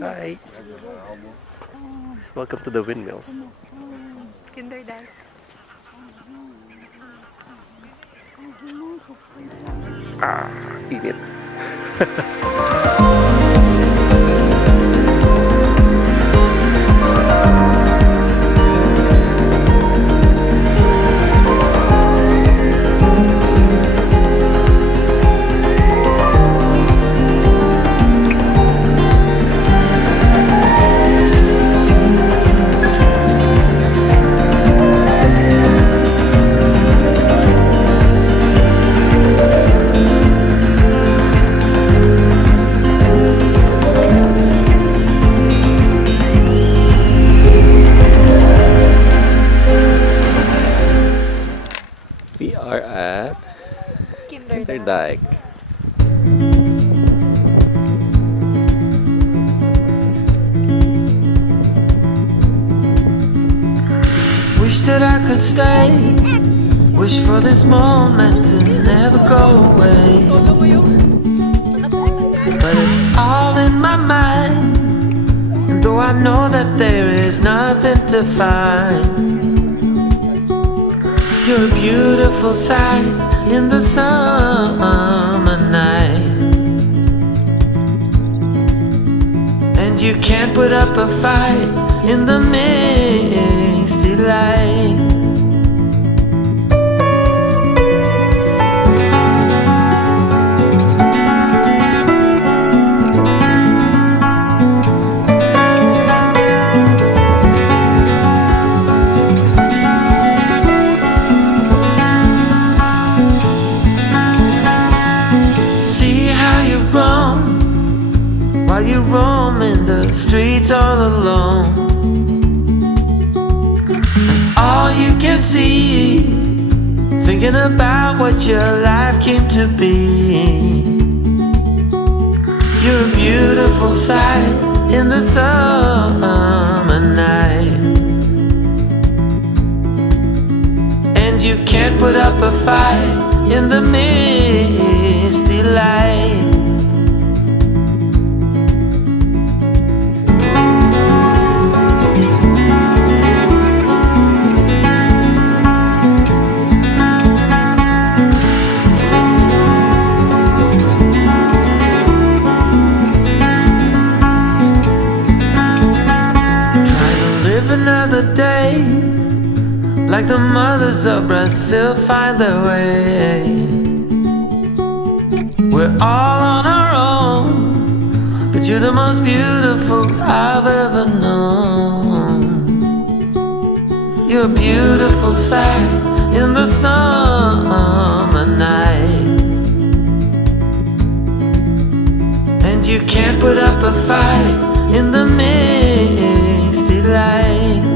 Hi. Welcome to the Windmills. Kinderdijk. Init. We are at Kinderdijk. Wish that I could stay. Wish for this moment to never go away. But it's all in my mind. And though I know that there is nothing to find, you're a beautiful sight in the summer night. And you can't put up a fight in the misty light. See how you've grown while you roam in the streets all alone. All you can see, thinking about what your life came to be. You're a beautiful sight in the summer night. And you can't put up a fight in the misty light. Another day, like the mothers of Brazil find their way. We're all on our own, but you're the most beautiful I've ever known. You're a beautiful sight in the summer night. And you can't put up a fight in the misty light.